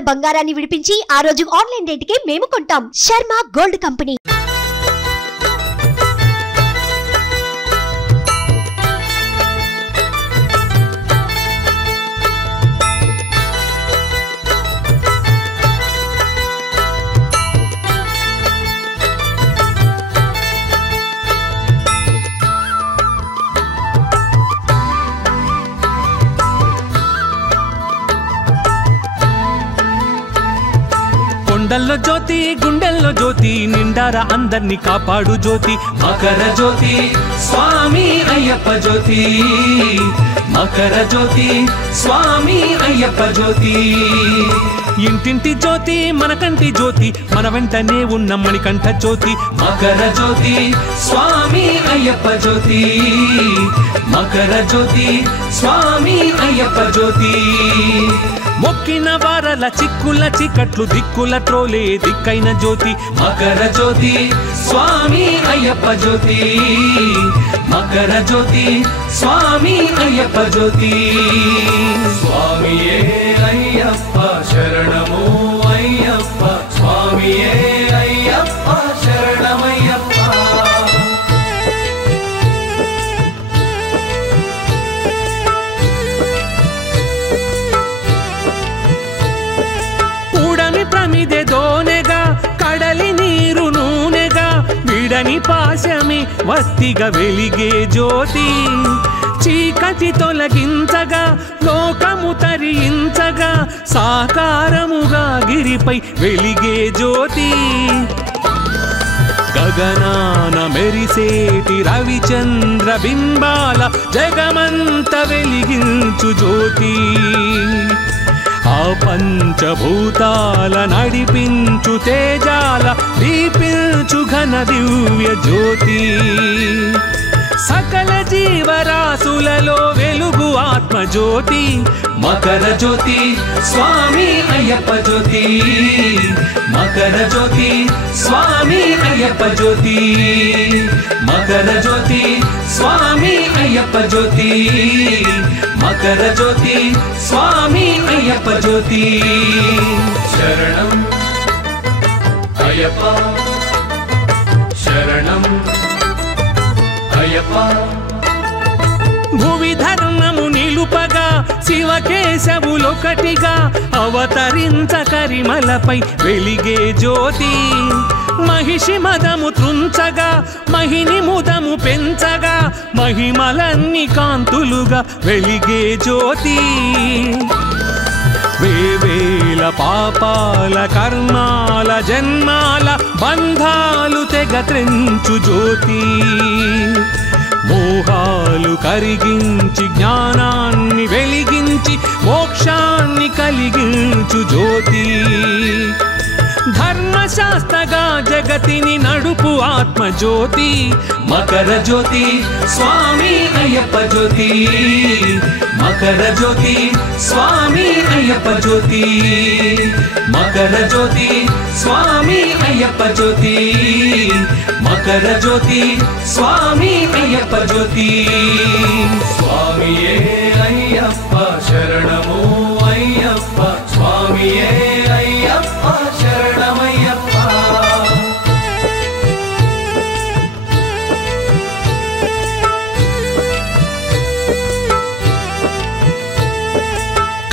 ఉన్న బంగారాన్ని విడిపించి ఆ రోజు ఆన్లైన్ రేటుకే మేము కొంటాం. Sharma gold company. కొండల్లో జ్యోతి గుండెల్లో జ్యోతి నిండారా అందర్ని కాపాడు జ్యోతి మకర జ్యోతి స్వామి అయ్యప్ప జ్యోతి మకర జ్యోతి స్వామి అయ్యప్ప జ్యోతి ఇంటింటి జ్యోతి మనకంటి జ్యోతి మన వెంటనే ఉన్న మణికంఠ జ్యోతి మకర జ్యోతి స్వామి అయ్యప్ప జ్యోతి మకర జ్యోతి స్వామి అయ్యప్ప జ్యోతి మొక్కిన వారల చిక్కుల చికట్లు దిక్కుల ట్రోలే దిక్కైన జ్యోతి మకర జ్యోతి స్వామి అయ్యప్ప జ్యోతి మకర జ్యోతి స్వామి అయ్యప్ప జ్యోతి స్వామియే అయ్యప్ప శరణము అయ్యప్ప స్వామియే అయ్యప్ప శరణమయ్యప్ప ప్రమిదే దోనెగా కడలి నీరు నూనెగా విడని పాశమి వత్తిగా వెలిగే జ్యోతి చీకటి తొలగించగా లోకము తరించగా సాకారముగా గిరిపై వెలిగే జ్యోతి గగనాన మెరిసేటి రవిచంద్ర బింబాల జగమంత వెలిగించు జ్యోతి ఆ పంచభూతాల నడిపించు తేజాల దీపించు ఘన దివ్య జ్యోతి సకల జీవరాశులలో వెలుగు ఆత్మజ్యోతి మకర జ్యోతి స్వామి అయ్యప్ప జ్యోతి మకర జ్యోతి స్వామి అయ్యప్ప జ్యోతి మకర జ్యోతి స్వామి అయ్యప్ప జ్యోతి మకర జ్యోతి స్వామి అయ్యప్ప జ్యోతి శరణం అయ్యప్ప శరణం అయ్యప్ప భువి ధర్మము నిలుపగా శివకేశవులొకటిగా అవతరించ కరిమలపై వెలిగే జ్యోతి మహిషి మదము త్రుంచగా మహిని ముదము పెంచగా మహిమలన్నీ కాంతులుగా వెలిగే జ్యోతి వేవేల పాపాల కర్మాల జన్మాల బంధాలు తెగ త్రెంచు జ్యోతి మోహాలు కరిగించి జ్ఞానాన్ని వెలిగించి మోక్షాన్ని కలిగించు జ్యోతి ధర్మశాస్త్రగా జగతిని నడుపు ఆత్మజ్యోతి మకర జ్యోతి స్వామి అయ్యప్ప జ్యోతి మకర జ్యోతి స్వామి అయ్యప్ప జ్యోతి మకర జ్యోతి స్వామి అయ్యప్ప జ్యోతి మకర జ్యోతి స్వామి అయ్యప్ప జ్యోతి స్వామియే అయ్యప్ప శరణము అయ్యప్ప స్వామియే అయ్యప్ప శరణమయ్యప్ప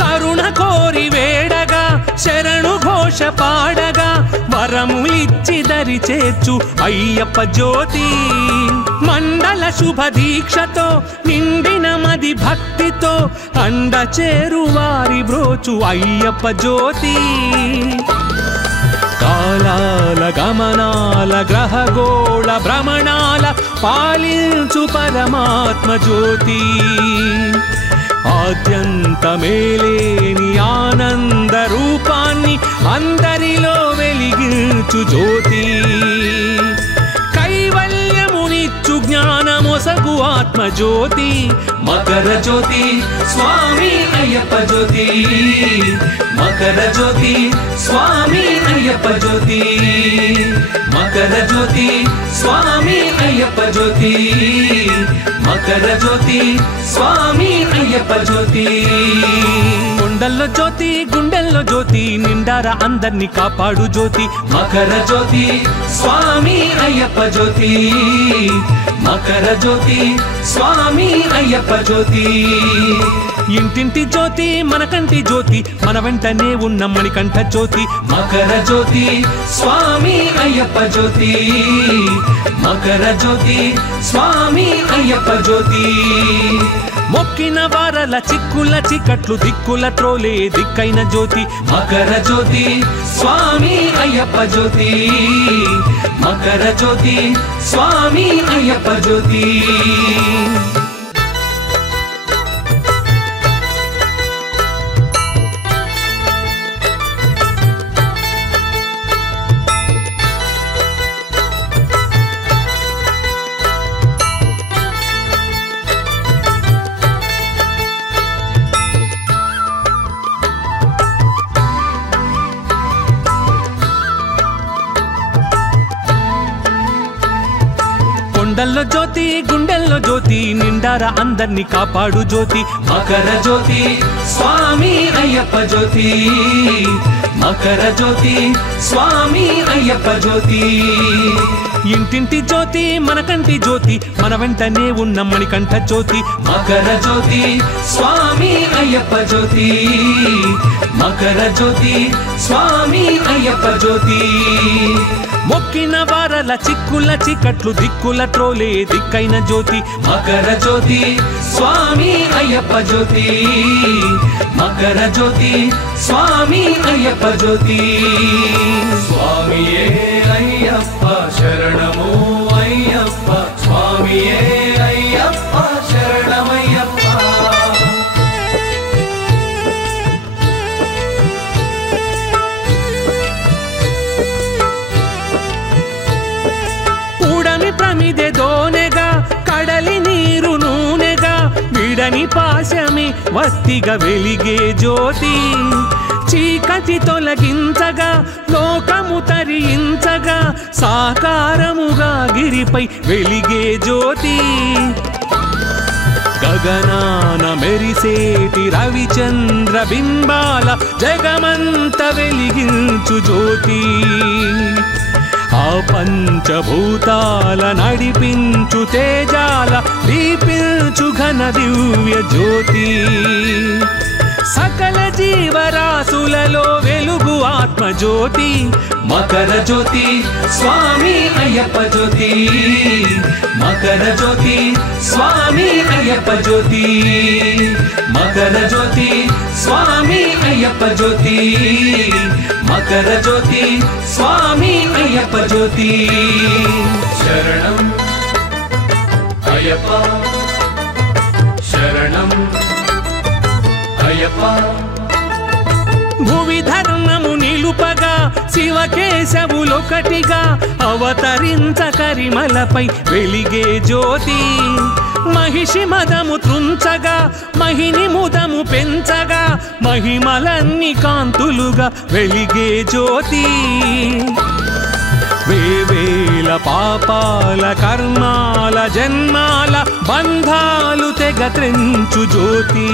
కరుణ కోరి వేడగా శరణు ఘోష పాడగా వరములిచ్చి దరి చేర్చు అయ్యప్ప జ్యోతి మండల శుభ దీక్షతో నిండిన మది భక్తితో అండ చేరు వారి బ్రోచు అయ్యప్ప జ్యోతి కాలాల గమనాల గ్రహగోళ భ్రమణాల పాలించు పరమాత్మ జ్యోతి ఆద్యంతమేలేని ఆనంద రూపాన్ని అందరిలో వెలిగించు జ్యోతి కైవల్యమునిచ్చు జ్ఞానమొసగు ఆత్మజ్యోతి మకర జ్యోతి స్వామి అయ్యప్ప జ్యోతి మకర జ్యోతి స్వామి అయ్యప్ప జ్యోతి మకర జ్యోతి స్వామి అయ్యప్ప జ్యోతి మకర జ్యోతి స్వామి అయ్యప్ప జ్యోతి కొండల్లో జ్యోతి గుండెల్లో జ్యోతి నిండారా అందర్నీ కాపాడు జ్యోతి మకర జ్యోతి స్వామి అయ్యప్ప జ్యోతి మకర జ్యోతి స్వామి అయ్యప్ప జ్యోతి ఇంటింటి జ్యోతి మన కంటి జ్యోతి మన వెంటనే ఉన్న మణికంఠ జ్యోతి మకర జ్యోతి స్వామి అయ్యప్ప జ్యోతి మకర జ్యోతి స్వామి అయ్యప్ప జ్యోతి మొక్కిన వారల చిక్కుల చికట్లు దిక్కుల త్రోలే దిక్కైన జ్యోతి మకర జ్యోతి స్వామి అయ్యప్ప జ్యోతి మకర జ్యోతి స్వామి అయ్యప్ప జ్యోతి కొండల్లో జ్యోతి గుండెల్లో జ్యోతి నిండారా అందర్నీ కాపాడు జ్యోతి మకర జ్యోతి స్వామి అయ్యప్ప జ్యోతి మకర జ్యోతి స్వామి అయ్యప్ప జ్యోతి ఇంటింటి జ్యోతి మన కంటి జ్యోతి మన వెంటనే ఉన్న మణికంఠ జ్యోతి మకర జ్యోతి స్వామి అయ్యప్ప జ్యోతి మకర జ్యోతి స్వామి అయ్యప్ప జ్యోతి మొక్కిన వారల చిక్కుల చికట్లు దిక్కుల త్రోలే దిక్కైన జ్యోతి మకర జ్యోతి స్వామి అయ్యప్ప జ్యోతి మకర జ్యోతి స్వామి అయ్యప్ప జ్యోతి స్వామియే అయ్యప్ప శరణము అయ్యప్ప స్వామియే అయ్యప్ప శరణమయ్యప్ప ప్రమిదే దోనెగా కడలి నీరు నూనెగా విడని పాశమి వత్తిగా వెలిగే జ్యోతి చీకటి తొలగించగా లోకము తరించగా సాకారముగా గిరిపై వెలిగే జ్యోతి గగనాన మెరిసేటి రవిచంద్ర బింబాల జగమంత వెలిగించు జ్యోతి ఆ పంచభూతాల నడిపించు తేజాల దీపించు ఘన దివ్య జ్యోతి సకల జీవరాశులలో వెలుగు ఆత్మజ్యోతి మకర జ్యోతి స్వామి అయ్యప్ప జ్యోతి మకర జ్యోతి స్వామి అయ్యప్ప జ్యోతి మకర జ్యోతి స్వామి అయ్యప్ప జ్యోతి మకర జ్యోతి స్వామి అయ్యప్ప జ్యోతి శరణం అయ్యప్ప శరణం అయ్యప్ప భువి ధర్మము నిలుపగా శివకేశవులొకటిగా అవతరించ కరిమలపై వెలిగే జ్యోతి మహిషి మదము త్రుంచగా మహిని ముదము పెంచగా మహిమలన్నీ కాంతులుగా వెలిగే జ్యోతి వేవేల పాపాల కర్మాల జన్మాల బంధాలు తెగ త్రెంచు జ్యోతి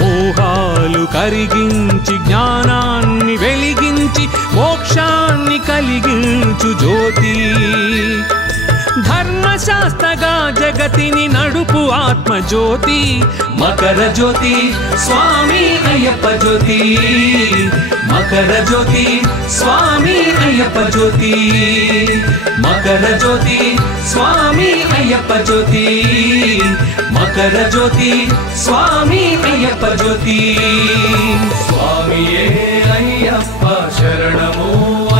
మోహాలు కరిగించి జ్ఞానాన్ని వెలిగించి మోక్షాన్ని కలిగించు జ్యోతి ధర్మశాస్త్రగా జగతిని నడుపు ఆత్మజ్యోతి మకర జ్యోతి స్వామి అయ్యప్ప జ్యోతి మకర జ్యోతి స్వామి అయ్యప్ప జ్యోతి మకర జ్యోతి స్వామి అయ్యప్ప జ్యోతి మకర జ్యోతి స్వామి అయ్యప్ప జ్యోతి స్వామియే అయ్యప్ప శరణము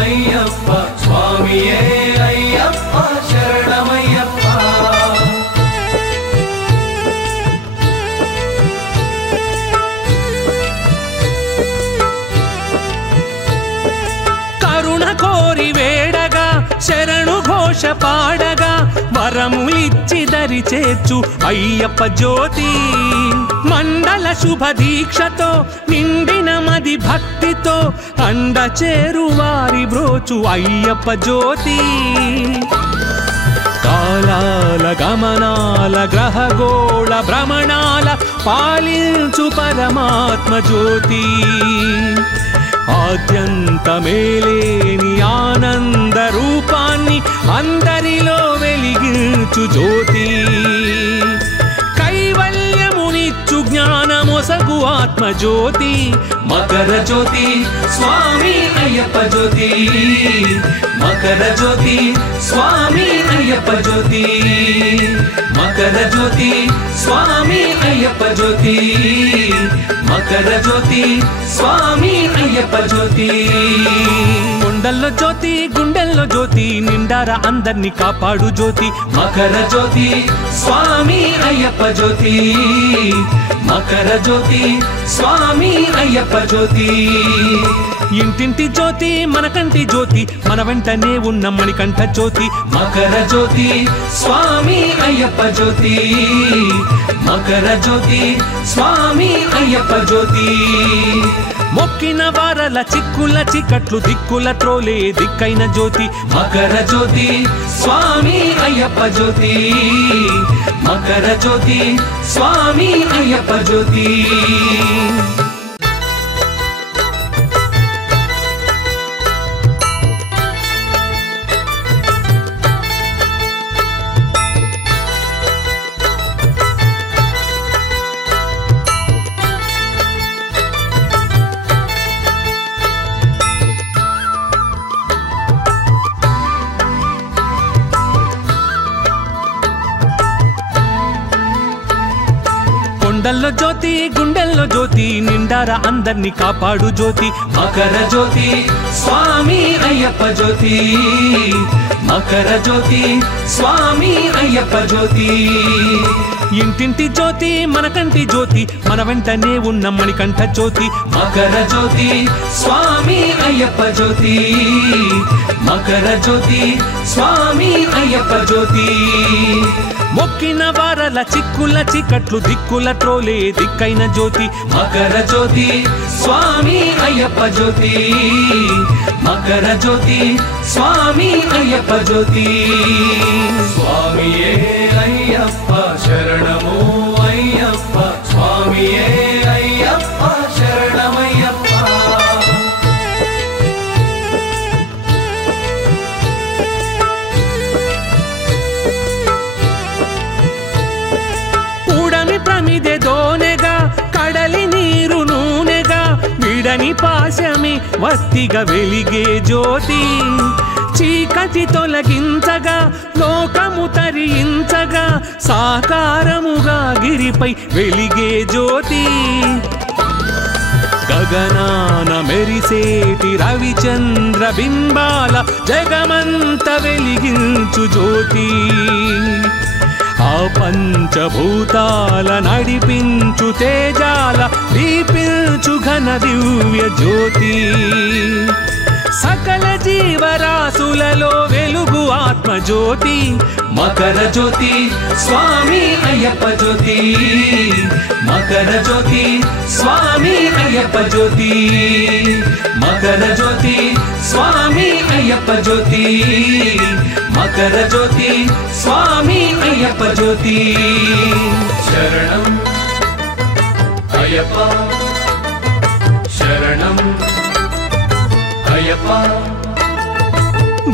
అయ్యప్ప స్వామియే అయ్యప్ప శరణమయ్యప్ప కరుణ కోరి వేడగా శరణు ఘోష ఘోష పాడగా వరములిచ్చి దరి చేర్చు అయ్యప్ప జ్యోతి మండల శుభ దీక్షతో నిండిన మది భక్తితో అండ చేరు వారి బ్రోచు అయ్యప్ప జ్యోతి కాలాల గమనాల గ్రహగోళ భ్రమణాల పాలించు పరమాత్మ జ్యోతి ఆద్యంతమేలేని ఆనంద రూపాన్ని అందరిలో వెలిగించు జ్యోతి కైవల్యమునిచ్చు జ్ఞానమొసగు ఆత్మ జ్యోతి మకర జ్యోతి స్వామి అయ్యప్ప జ్యోతి మకర జ్యోతి స్వామి అయ్యప్ప జ్యోతి మకర జ్యోతి స్వామి అయ్యప్ప జ్యోతి మకర జ్యోతి స్వామి అయ్యప్ప జ్యోతి కొండల్లో జ్యోతి గుండెల్లో జ్యోతి నిండారా అందర్నీ కాపాడు జ్యోతి మకర జ్యోతి స్వామి అయ్యప్ప జ్యోతి మకర జ్యోతి స్వామి అయ్యప్ప జ్యోతి ఇంటింటి జ్యోతి మన కంటి జ్యోతి మన వెంటనే ఉన్న మణికంఠ జ్యోతి మకర జ్యోతి స్వామి అయ్యప్ప జ్యోతి మకర జ్యోతి స్వామి అయ్యప్ప జ్యోతి మొక్కిన వారల చిక్కుల చికట్లు దిక్కుల త్రోలే దిక్కైన జ్యోతి మకర జ్యోతి స్వామి అయ్యప్ప జ్యోతి మకర జ్యోతి స్వామి అయ్యప్ప జ్యోతి కొండల్లో జ్యోతి గుండెల్లో జ్యోతి నిండారా అందర్నీ కాపాడు జ్యోతి మకర జ్యోతి స్వామి అయ్యప్ప జ్యోతి మకర జ్యోతి స్వామి అయ్యప్ప జ్యోతి ఇంటింటి జ్యోతి మన కంటి జ్యోతి మన వెంటనే ఉన్న మణికంఠ జ్యోతి మకర జ్యోతి స్వామి అయ్యప్ప జ్యోతి మకర జ్యోతి స్వామి అయ్యప్ప జ్యోతి మొక్కిన వారల చిక్కుల చికట్లు దిక్కుల త్రోలే దిక్కైన జ్యోతి మకర జ్యోతి స్వామి అయ్యప్ప జ్యోతి మకర జ్యోతి స్వామి అయ్యప్ప జ్యోతి స్వామియే అయ్యప్ప శరణమో అయ్యప్ప స్వామియే అయ్యప్ప శరణమయ్యప్ప ప్రమిదె దోనెగా కడలి నీరు నూనెగా విడని పాశమి వత్తిగా వెలిగే జ్యోతి చీకటి తొలగించగా లోకము తరించగా సాకారముగా గిరిపై వెలిగే జ్యోతి గగనాన మెరిసేటి రవిచంద్ర బింబాల జగమంత వెలిగించు జ్యోతి ఆ పంచభూతాల నడిపించు తేజాల దీపించు ఘన దివ్య జ్యోతి సకల జీవరాశులలో వెలుగు ఆత్మ జ్యోతి మకర జ్యోతి స్వామి అయ్యప్ప జ్యోతి మకర జ్యోతి స్వామి అయ్యప్ప జ్యోతి మకర జ్యోతి స్వామి అయ్యప్ప జ్యోతి మకర జ్యోతి స్వామి అయ్యప్ప జ్యోతి శరణం అయ్యప్ప శరణం అయ్యప్ప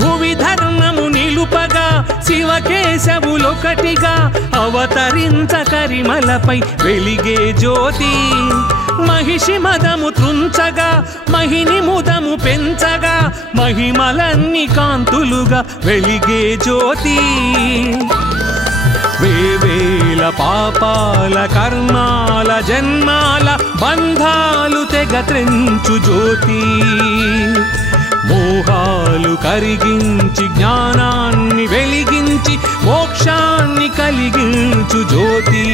భువి ధర్మము నిలుపగా శివకేశవులొకటిగా అవతరించ కరిమలపై వెలిగే జ్యోతి మహిషి మదము త్రుంచగా మహిని ముదము పెంచగా మహిమలన్నీ కాంతులుగా వెలిగే జ్యోతి వేవేల పాపాల కర్మాల జన్మాల బంధాలు తెగ త్రెంచు జ్యోతి మోహాలు కరిగించి జ్ఞానాన్ని వెలిగించి మోక్షాన్ని కలిగించు జ్యోతి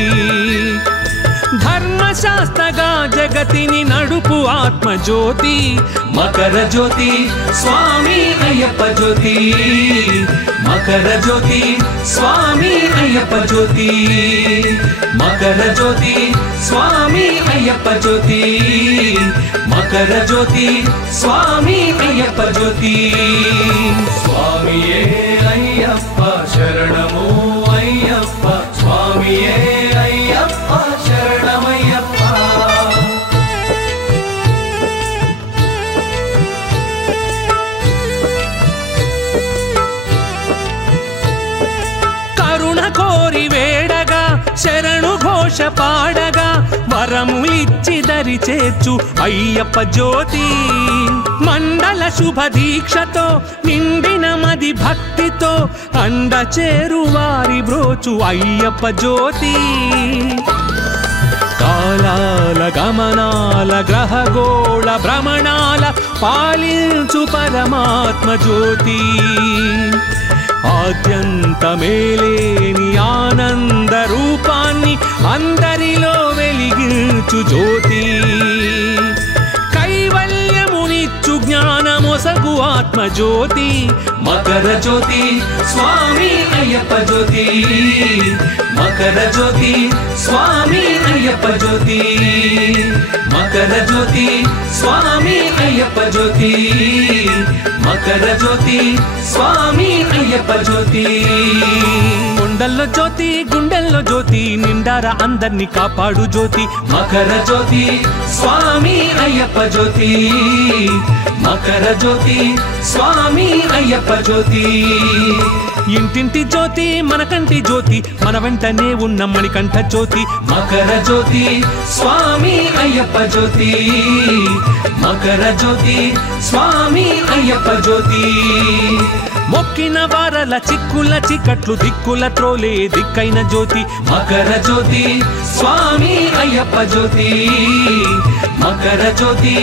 ధర్మశాస్త్రగా జగతిని నడుపు ఆత్మజ్యోతి మకర జ్యోతి స్వామి అయ్యప్ప జ్యోతి మకర జ్యోతి స్వామి అయ్యప్ప జ్యోతి మకర జ్యోతి స్వామి అయ్యప్ప జ్యోతి మకర జ్యోతి స్వామి అయ్యప్ప జ్యోతి స్వామియే అయ్యప్ప శరణము అయ్యప్ప స్వామియే అయ్యప్ప శరణమయ్యప్ప కోరి వేడగా శరణు ఘోష పాడగా వరములిచ్చి దరి చేర్చు అయ్యప్ప జ్యోతి మండల శుభ దీక్షతో నిండిన మది భక్తితో అండ చేరు వారి బ్రోచు అయ్యప్ప జ్యోతి కాలాల గమనాల గ్రహగోళ భ్రమణాల పాలించు పరమాత్మ జ్యోతి ఆద్యంతమేలేని ఆనంద రూపాన్ని అందరిలో వెలిగించు జ్యోతి కైవల్యమునిచ్చు జ్ఞానమొసగు ఆత్మజ్యోతి మకర జ్యోతి స్వామి అయ్యప్ప జ్యోతి మకర జ్యోతి స్వామి అయ్యప్ప జ్యోతి మకర జ్యోతి స్వామి అయ్యప్ప జ్యోతి మకర జ్యోతి స్వామి అయ్యప్ప జ్యోతి కొండల్లో జ్యోతి గుండెల్లో జ్యోతి నిండార అందర్ని కాపాడు జ్యోతి మకర జ్యోతి స్వామి అయ్యప్ప జ్యోతి మకర జ్యోతి స్వామి అయ్యప్ప జ్యోతి ఇంటింటి జ్యోతి మనకంటి జ్యోతి మన వెంటనే ఉన్న మణికంఠ జ్యోతి మకర జ్యోతి స్వామి అయ్యప్ప జ్యోతి మకర జ్యోతి స్వామి అయ్యప్ప జ్యోతి మొక్కిన వారల చిక్కుల చికట్లు దిక్కుల త్రోలే దిక్కైన జ్యోతి మకర జ్యోతి స్వామి అయ్యప్ప జ్యోతి మకర జ్యోతి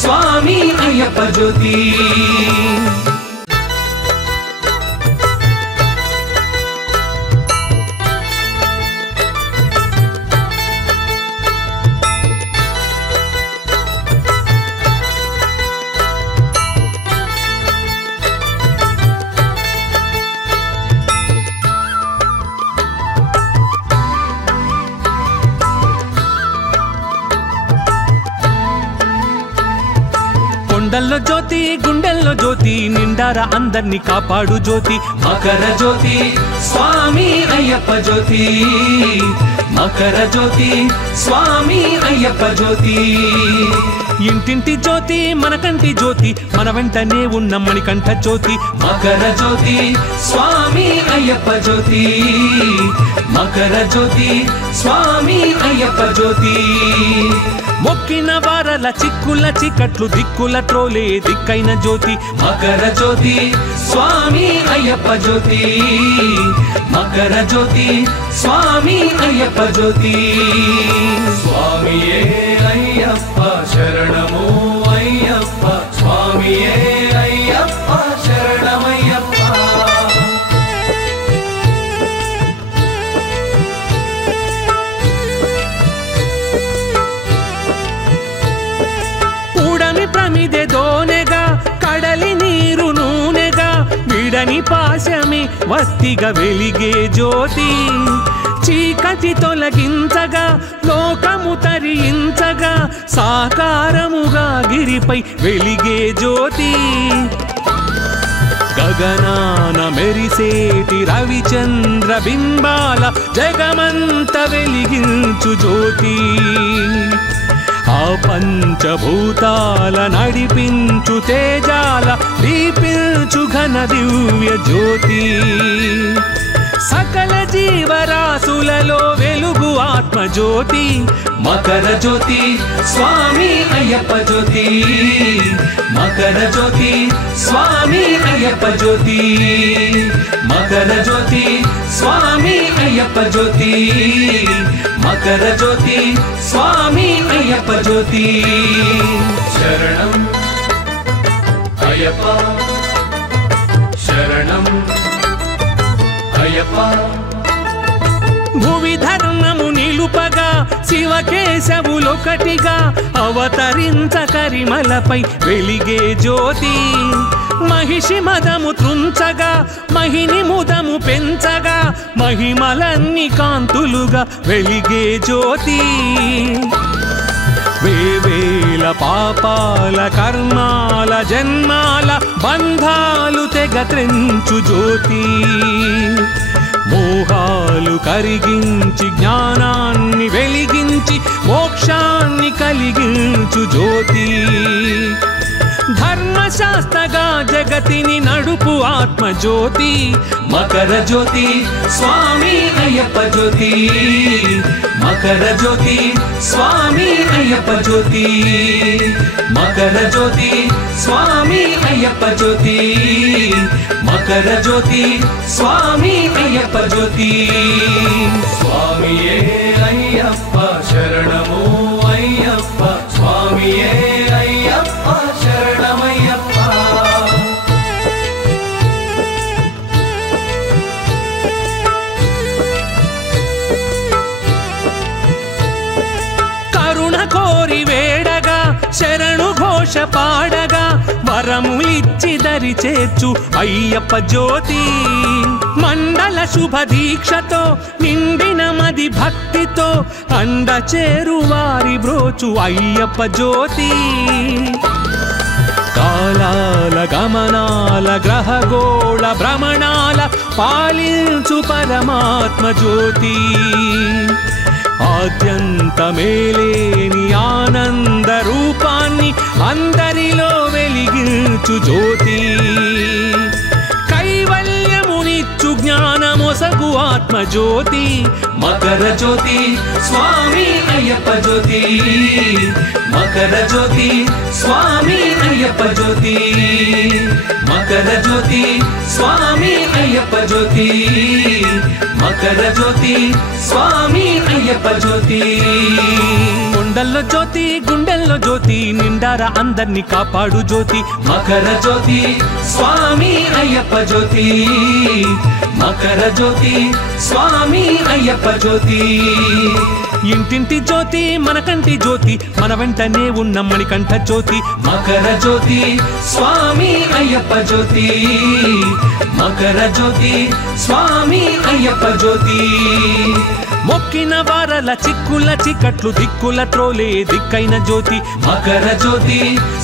స్వామి అయ్యప్ప జ్యోతి కొండల్లో జ్యోతి గుండెల్లో జ్యోతి నిండార అందర్ని కాపాడు జ్యోతి మకర జ్యోతి స్వామి అయ్యప్ప జ్యోతి మకర జ్యోతి స్వామి అయ్యప్ప జ్యోతి ఇంటింటి జ్యోతి మనకంటి జ్యోతి మన వెంటనే ఉన్న మణికంఠ జ్యోతి మకర జ్యోతి స్వామి అయ్యప్ప జ్యోతి మకర జ్యోతి స్వామి అయ్యప్ప జ్యోతి మొక్కిన వారల చిక్కుల చికట్లు దిక్కుల త్రోలే దిక్కైన జ్యోతి మకర జ్యోతి స్వామి అయ్యప్ప జ్యోతి మకర జ్యోతి స్వామి అయ్యప్ప జ్యోతి స్వామియే అయ్యప్ప శరణము అయ్యప్ప స్వామియే అయ్యప్ప శరణమయ్యప్ప ప్రమిదె దోనెగా కడలి నీరు నూనెగా విడని పాశమి వస్తిగా వెలిగే జ్యోతి చీకటి తొలగించగా లోకము తరించగా సాకారముగా గిరిపై వెలిగే జ్యోతి గగనాన మెరిసేటి రవిచంద్ర బింబాల జగమంత వెలిగించు జ్యోతి ఆ పంచభూతాల నడిపించు తేజాల దీపించు ఘన దివ్య జ్యోతి సకల జీవరాశులలో వెలుగు ఆత్మజ్యోతి మకర జ్యోతి స్వామి అయ్యప్ప జ్యోతి మకర జ్యోతి స్వామి అయ్యప్ప జ్యోతి మకర జ్యోతి స్వామి అయ్యప్ప జ్యోతి మకర జ్యోతి స్వామి అయ్యప్ప జ్యోతి శరణం అయ్యప్ప శరణం అయ్యప్ప భువి ధర్మము నిలుపగా శివకేశవులొకటిగా అవతరించ కరిమలపై వెలిగే జ్యోతి మహిషి మదము త్రుంచగా మహిని ముదము పెంచగా మహిమలన్నీ కాంతులుగా వెలిగే జ్యోతి వేవేల పాపాల కర్మాల జన్మాల బంధాలు తెగ త్రెంచు జ్యోతి మోహాలు కరిగించి జ్ఞానాన్ని వెలిగించి మోక్షాన్ని కలిగించు జ్యోతి ధర్మశాస్త్రగా జగతిని నడుపు ఆత్మజ్యోతి మకర జ్యోతి స్వామి అయ్యప్ప జ్యోతి మకర జ్యోతి స్వామి అయ్యప్ప జ్యోతి మకర జ్యోతి స్వామి అయ్యప్ప జ్యోతి మకర జ్యోతి స్వామి అయ్యప్ప జ్యోతి స్వామియే అయ్యప్ప శరణమో అయ్యప్ప స్వామియే అయ్యప్ప శరణమయ్యప్ప కరుణ కోరి వేడగా శరణు ఘోష పాడగా వరములిచ్చి దరి చేర్చు అయ్యప్ప జ్యోతి మండల శుభ దీక్షతో నిండిన మది భక్తితో అండ చేరు వారి బ్రోచు అయ్యప్ప జ్యోతి కాలాల గమనాల గ్రహగోళ భ్రమణాల పాలించు పరమాత్మ జ్యోతి ఆద్యంతమేలేని ఆనంద రూపాన్ని అందరిలో వెలిగించు జ్యోతి కైవల్యమునిచ్చు జ్ఞానమొసగు ఆత్మజ్యోతి మకర జ్యోతి స్వామి అయ్యప్ప జ్యోతి మకర జ్యోతి స్వామి అయ్యప్ప జ్యోతి మకర జ్యోతి స్వామి అయ్యప్ప జ్యోతి మకర జ్యోతి స్వామి అయ్యప్ప జ్యోతి కొండల్లో జ్యోతి గుండెల్లో జ్యోతి నిండారా అందర్నీ కాపాడు జ్యోతి మకర జ్యోతి స్వామి అయ్యప్ప జ్యోతి మకర జ్యోతి స్వామి అయ్యప్ప జ్యోతి ఇంటింటి జ్యోతి మన కంటి జ్యోతి మన వెంటనే ఉన్న మణికంఠ జ్యోతి మకర జ్యోతి స్వామి అయ్యప్ప జ్యోతి మకర జ్యోతి స్వామి అయ్యప్ప జ్యోతి మొక్కిన వారల చిక్కుల చిక్కట్లు దిక్కుల త్రోలే దిక్కైన జ్యోతి మకర జ్యోతి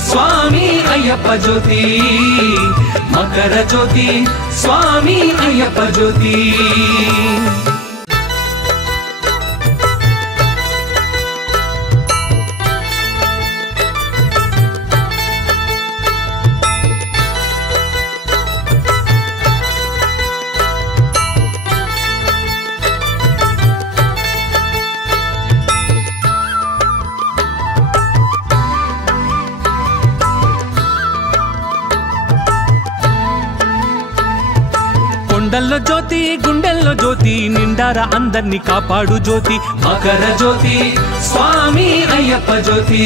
స్వామి అయ్యప్ప జ్యోతి మకర జ్యోతి స్వామి అయ్యప్ప జ్యోతి కొండల్లో జ్యోతి గుండెల్లో జ్యోతి నిండారా అందర్నీ కాపాడు జ్యోతి మకర జ్యోతి స్వామి అయ్యప్ప జ్యోతి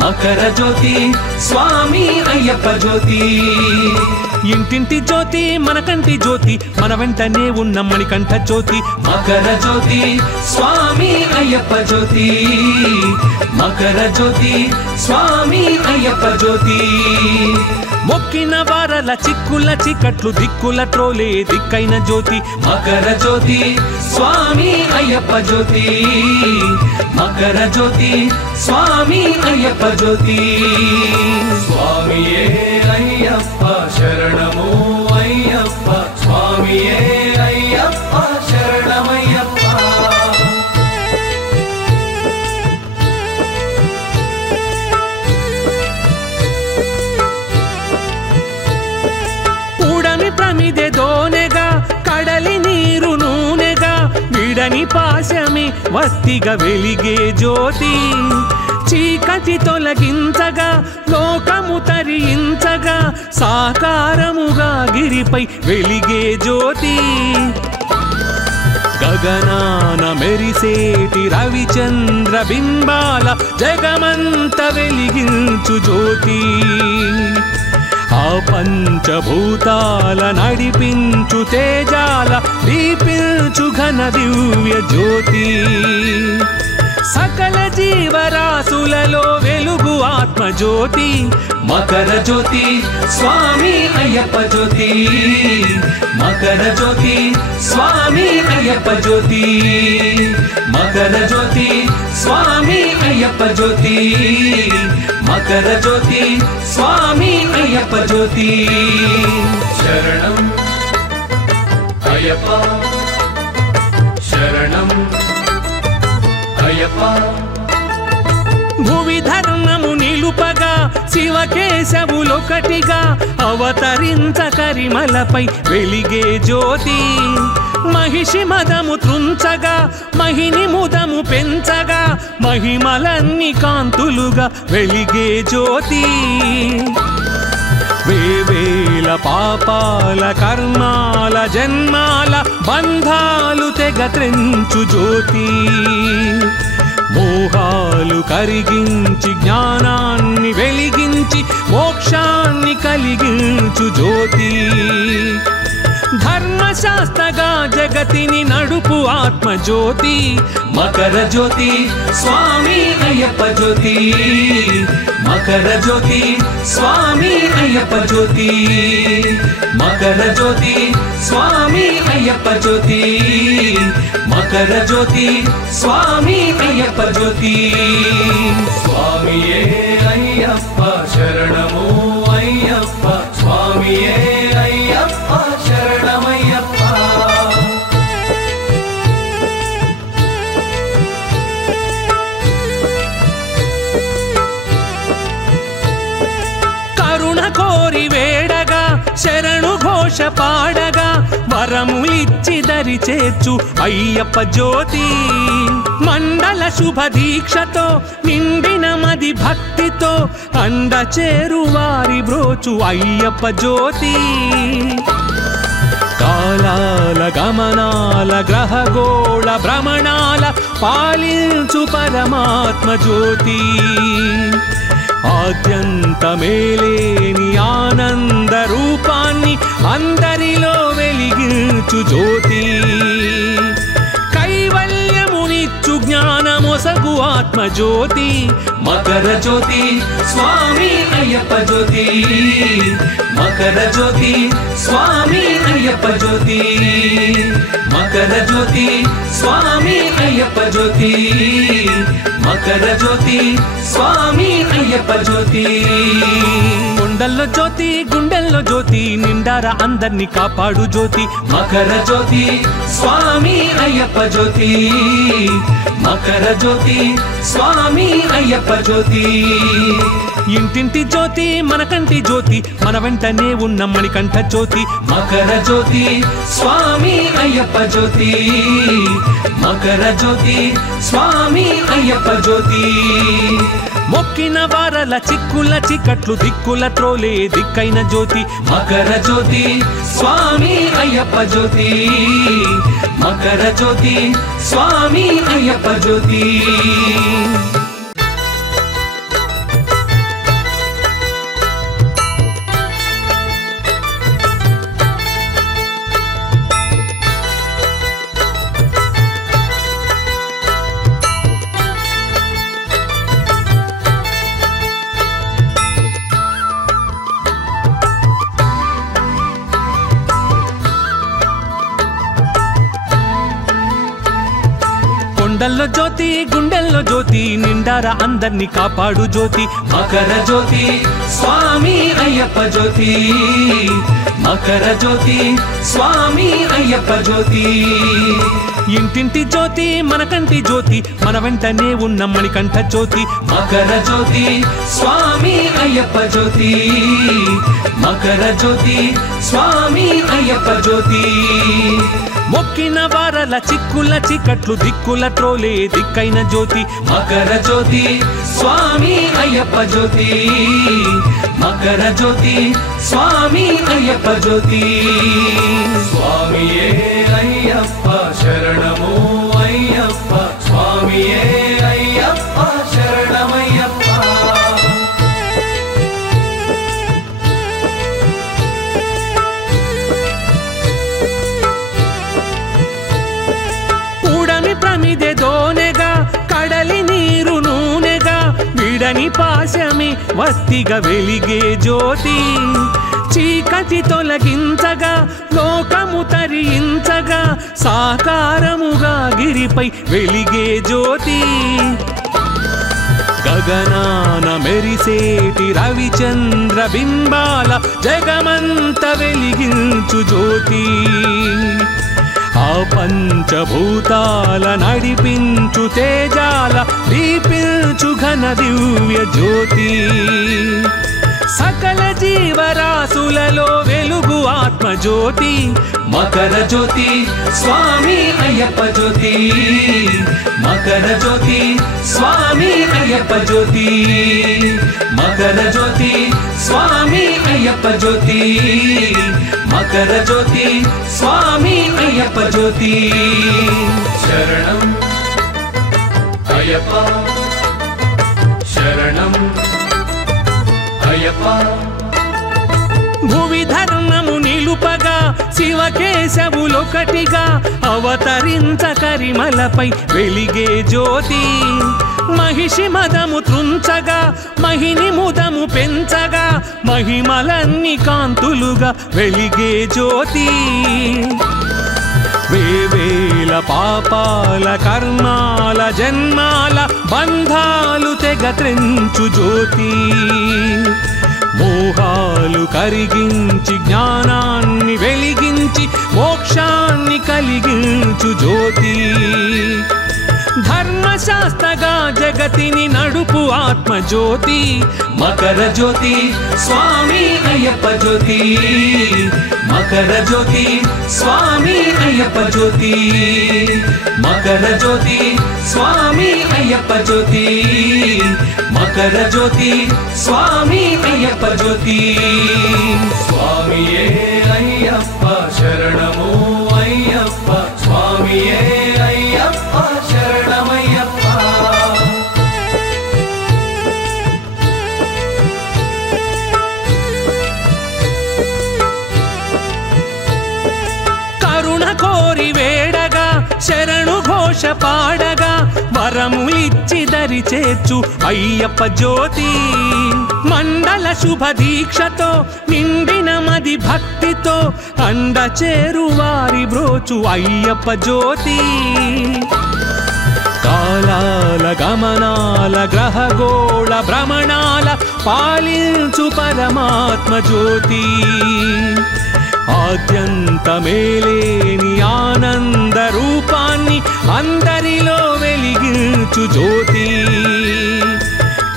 మకర జ్యోతి స్వామి అయ్యప్ప జ్యోతి ఇంటింటి జ్యోతి మన కంటి జ్యోతి మన వెంటనే ఉన్న మణికంఠ జ్యోతి మకర జ్యోతి స్వామి అయ్యప్ప జ్యోతి మకర జ్యోతి స్వామి అయ్యప్ప జ్యోతి మొక్కిన వారల చిక్కుల చిక్కట్లు దిక్కుల త్రోలే దిక్కైన జ్యోతి మకర జ్యోతి స్వామి అయ్యప్ప జ్యోతి మకర జ్యోతి స్వామి అయ్యప్ప జ్యోతి స్వామియే అయ్యప్ప శరణమో అయ్యప్ప స్వామియే అయ్యప్ప శరణమయ్యప్ప ప్రమిదె దోనెగా కడలి నీరు నూనెగా విడని పాశమి వత్తిగా వెలిగే జ్యోతి చీకటి తొలగించగా లోకము తరించగా సాకారముగా గిరిపై వెలిగే జ్యోతి గగనాన మెరిసేటి రవిచంద్ర బింబాల జగమంత వెలిగించు జ్యోతి ఆ పంచభూతాల నడిపించు తేజాల దీపించు ఘన దివ్య జ్యోతి సకల జీవరాశులలో వెలుగు ఆత్మజ్యోతి మకర జ్యోతి స్వామి అయ్యప్ప జ్యోతి మకర జ్యోతి స్వామి అయ్యప్ప జ్యోతి మకర జ్యోతి స్వామి అయ్యప్ప జ్యోతి మకర జ్యోతి స్వామి అయ్యప్ప జ్యోతి శరణం అయ్యప్ప శరణం అయ్యప్ప భువి ధర్మము నిలుపగా శివకేశవులొకటిగా అవతరించ కరిమలపై వెలిగే జ్యోతి మహిషి మదము త్రుంచగా మహిని ముదము పెంచగా మహిమలన్నీ కాంతులుగా వెలిగే జ్యోతి వేవేల పాపాల కర్మాల జన్మాల బంధాలు తెగ త్రెంచు జ్యోతి మోహాలు కరిగించి జ్ఞానాన్ని వెలిగించి మోక్షాన్ని కలిగించు జ్యోతి ధర్మశాస్త్రగా జగతిని నడుపు ఆత్మజ్యోతి మకర జ్యోతి స్వామి అయ్యప్ప జ్యోతి మకర జ్యోతి స్వామి అయ్యప్ప జ్యోతి మకర జ్యోతి స్వామి అయ్యప్ప జ్యోతి మకర జ్యోతి స్వామి అయ్యప్ప జ్యోతి స్వామియే అయ్యప్ప శరణము అయ్యప్ప స్వామియే అయ్యప్ప శరణమయ్యప్ప కోరి వేడగా శరణు ఘోష పాడగా వరములిచ్చి దరి చేర్చు అయ్యప్ప జ్యోతి మండల శుభ దీక్షతో నిండిన మది భక్తితో అండ చేరు వారి బ్రోచు అయ్యప్ప జ్యోతి కాలాల గమనాల గ్రహగోళ భ్రమణాల పాలించు పరమాత్మ జ్యోతి ఆద్యంతమేలేని ఆనంద రూపాన్ని అందరిలో వెలిగించు జ్యోతి కైవల్యమునిచ్చు జ్ఞానమొసగు ఆత్మజ్యోతి మకర జ్యోతి స్వామి అయ్యప్ప జ్యోతి మకర జ్యోతి స్వామి అయ్యప్ప జ్యోతి మకర జ్యోతి స్వామి అయ్యప్ప జ్యోతి మకర జ్యోతి స్వామి అయ్యప్ప జ్యోతి కొండల్లో జ్యోతి గుండెల్లో జ్యోతి నిండారా అందర్నీ కాపాడు జ్యోతి మకర జ్యోతి స్వామి అయ్యప్ప జ్యోతి మకర జ్యోతి స్వామి అయ్యప్ప జ్యోతి ఇంటింటి జ్యోతి మనకంటి జ్యోతి మన వెంటనే ఉన్న మణికంఠ జ్యోతి మకర జ్యోతి స్వామి అయ్యప్ప జ్యోతి మకర జ్యోతి స్వామి అయ్యప్ప జ్యోతి మొక్కిన వారల చిక్కుల చికట్లు దిక్కుల త్రోలే దిక్కైన జ్యోతి మకర జ్యోతి స్వామి అయ్యప్ప జ్యోతి మకర జ్యోతి స్వామి అయ్యప్ప జ్యోతి కొండల్లో జ్యోతి గుండెల్లో జ్యోతి నిండారా అందర్నీ కాపాడు జ్యోతి మకర జ్యోతి స్వామి అయ్యప్ప జ్యోతి మకర జ్యోతి స్వామి అయ్యప్ప జ్యోతి ఇంటింటి జ్యోతి మనకంటి జ్యోతి మన వెంటనే ఉన్న మణికంఠ జ్యోతి మకర జ్యోతి స్వామి అయ్యప్ప జ్యోతి మకర జ్యోతి స్వామి అయ్యప్ప జ్యోతి మొక్కిన వారల చిక్కుల చికట్లు దిక్కుల త్రోలే దిక్కైన జ్యోతి మకర జ్యోతి స్వామి అయ్యప్ప జ్యోతి మకర జ్యోతి స్వామి అయ్యప్ప జ్యోతి స్వామియే అయ్యప్ప శరణము అయ్యప్ప స్వామియే అయ్యప్ప శరణమయ్యప్ప అగ్ని పాశమే వత్తిగా వెలిగే జ్యోతి చీకటి తొలగించగా లోకము తరించగా సాకారముగా గిరిపై వెలిగే జ్యోతి గగనాన మెరిసేటి రవిచంద్ర బింబాల జగమంత వెలిగించు జ్యోతి ఆ పంచభూతాల నడిపించు తేజాల దీపించు ఘన దివ్య జ్యోతి సకల జీవరాశులలో వెలుగు ఆత్మజ్యోతి మకర జ్యోతి స్వామి అయ్యప్ప జ్యోతి మకర జ్యోతి స్వామి అయ్యప్ప జ్యోతి మకర జ్యోతి స్వామి అయ్యప్ప జ్యోతి మకర జ్యోతి స్వామి అయ్యప్ప జ్యోతి శరణం అయ్యప్ప శరణం అయ్యప్ప భువి ధర్మము నిలుపగా శివకేశవులొకటిగా అవతరించ కరిమలపై వెలిగే జ్యోతి మహిషి మదము త్రుంచగా మహిని ముదము పెంచగా మహిమలన్నీ కాంతులుగా వెలిగే జ్యోతి వేవేల పాపాల కర్మాల జన్మాల బంధాలు తెగత్రెంచు జ్యోతి మోహాలు కరిగించి జ్ఞానాన్ని వెలిగించి మోక్షాన్ని కలిగించు జ్యోతి ధర్మశాస్త్రగా జగతిని నడుపు ఆత్మజ్యోతి మకర జ్యోతి స్వామి అయ్యప్ప జ్యోతి మకర జ్యోతి స్వామి అయ్యప్ప జ్యోతి మకర జ్యోతి స్వామి అయ్యప్ప జ్యోతి మకర జ్యోతి స్వామి అయ్యప్ప జ్యోతి స్వామియే అయ్యప్ప శరణము అయ్యప్ప స్వామియే అయ్యప్ప శరణమయ్యప్ప కరుణ కోరి వేడగా శరణు ఘోష పాడగా వరములిచ్చి దరి చేర్చు అయ్యప్ప జ్యోతి మండల శుభ దీక్షతో నిండిన మది భక్తితో అండ చేరు వారి బ్రోచు అయ్యప్ప జ్యోతి కాలాల గమనాల గ్రహగోళ భ్రమణాల పాలించు పరమాత్మ జ్యోతి ఆద్యంత మేలేని ఆనంద రూపాన్ని అందరిలో వెలిగించు జ్యోతి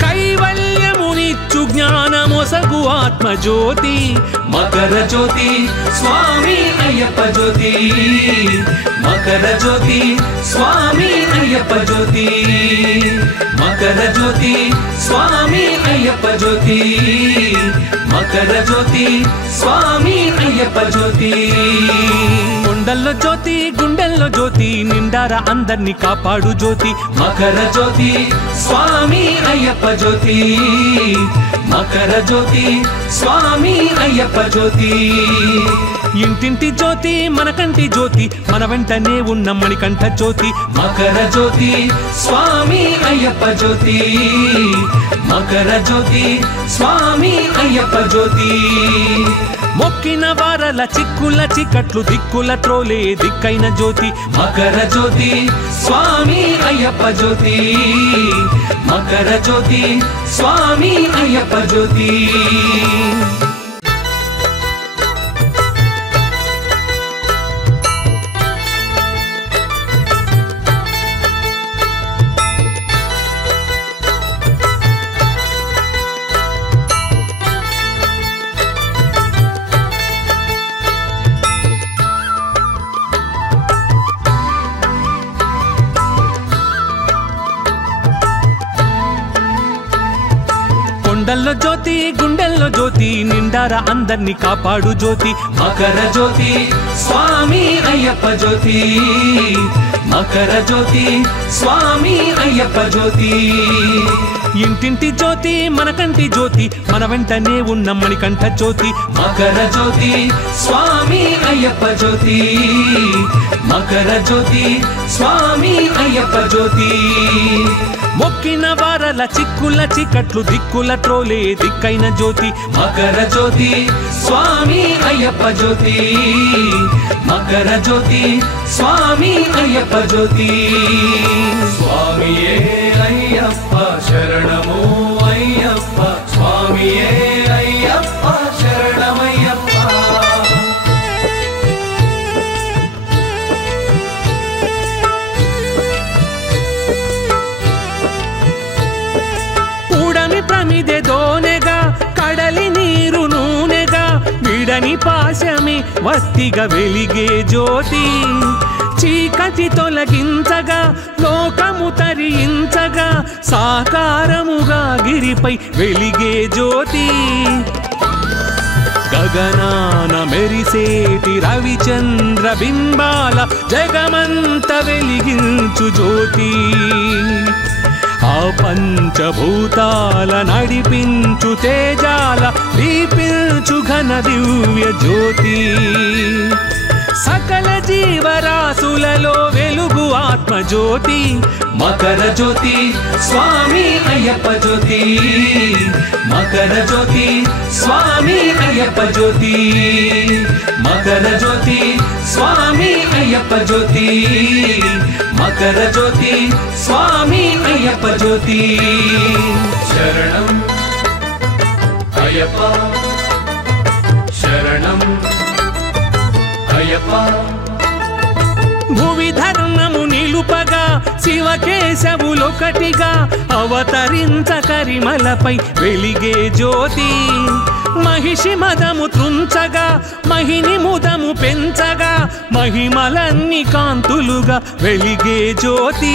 కైవల్యమునిచ్చు జ్ఞానమొసగు ఆత్మజ్యోతి మకర జ్యోతి స్వామి అయ్యప్ప జ్యోతి మకర జ్యోతి స్వామి అయ్యప్ప జ్యోతి మకర జ్యోతి స్వామి అయ్యప్ప జ్యోతి మకర జ్యోతి స్వామి అయ్యప్ప జ్యోతి కొండల్లో జ్యోతి గుండెల్లో జ్యోతి నిండారా అందర్నీ కాపాడు జ్యోతి మకర జ్యోతి స్వామి అయ్యప్ప జ్యోతి మకర జ్యోతి స్వామి అయ్యప్ప జ్యోతి ఇంటింటి జ్యోతి మన కంటి జ్యోతి మన వెంటనే ఉన్న మణికంఠ జ్యోతి మకర జ్యోతి స్వామి అయ్యప్ప జ్యోతి మకర జ్యోతి స్వామి అయ్యప్ప జ్యోతి మొక్కిన వారల చిక్కుల చిక్కట్లు దిక్కుల త్రోలే దిక్కైన జ్యోతి మకర జ్యోతి స్వామి అయ్యప్ప జ్యోతి మకర జ్యోతి స్వామి అయ్యప్ప జ్యోతి కొండల్లో జ్యోతి గుండెల్లో జ్యోతి నిండారా అందర్నీ కాపాడు జ్యోతి మకర జ్యోతి స్వామి అయ్యప్ప జ్యోతి మకర జ్యోతి స్వామి అయ్యప్ప జ్యోతి ఇంటింటి జ్యోతి మనకంటి జ్యోతి మన వెంటనే ఉన్న మణికంఠ జ్యోతి మకర జ్యోతి స్వామి అయ్యప్ప జ్యోతి మకర జ్యోతి స్వామి అయ్యప్ప జ్యోతి మొక్కిన వారల చిక్కుల చికట్లు దిక్కుల ట్రోలే దిక్కైన జ్యోతి మకర జ్యోతి స్వామి అయ్యప్ప జ్యోతి మకర జ్యోతి స్వామి అయ్యప్ప జ్యోతి స్వామియే అయ్యప్ప శరణము అయ్యప్ప స్వామియే అయ్యప్ప శరణమయ్యప్ప ప్రమిదె దోనెగా కడలి నీరు నూనెగా విడని పాశమి వత్తిగా వెలిగే జ్యోతి చీకటి తొలగించగా లోకము తరించగా సాకారముగా గిరిపై వెలిగే జ్యోతి గగనాన మెరిసేటి రవిచంద్ర బింబాల జగమంత వెలిగించు జ్యోతి ఆ పంచభూతాల నడిపించు తేజాల దీపించు ఘన దివ్య జ్యోతి సకల జీవరాశులలో వెలుగు ఆత్మజ్యోతి మకర జ్యోతి స్వామి అయ్యప్ప జ్యోతి మకర జ్యోతి స్వామి అయ్యప్ప జ్యోతి మకర జ్యోతి స్వామి అయ్యప్ప జ్యోతి మకర జ్యోతి స్వామి అయ్యప్ప జ్యోతి శరణం అయ్యప్ప శరణం అయ్యప్ప భువి ధర్మము నిలుపగా శివకేశవులొకటిగా అవతరించ కరిమలపై వెలిగే జ్యోతి మహిషి మదము త్రుంచగా మహిని ముదము పెంచగా మహిమలన్నీ కాంతులుగా వెలిగే జ్యోతి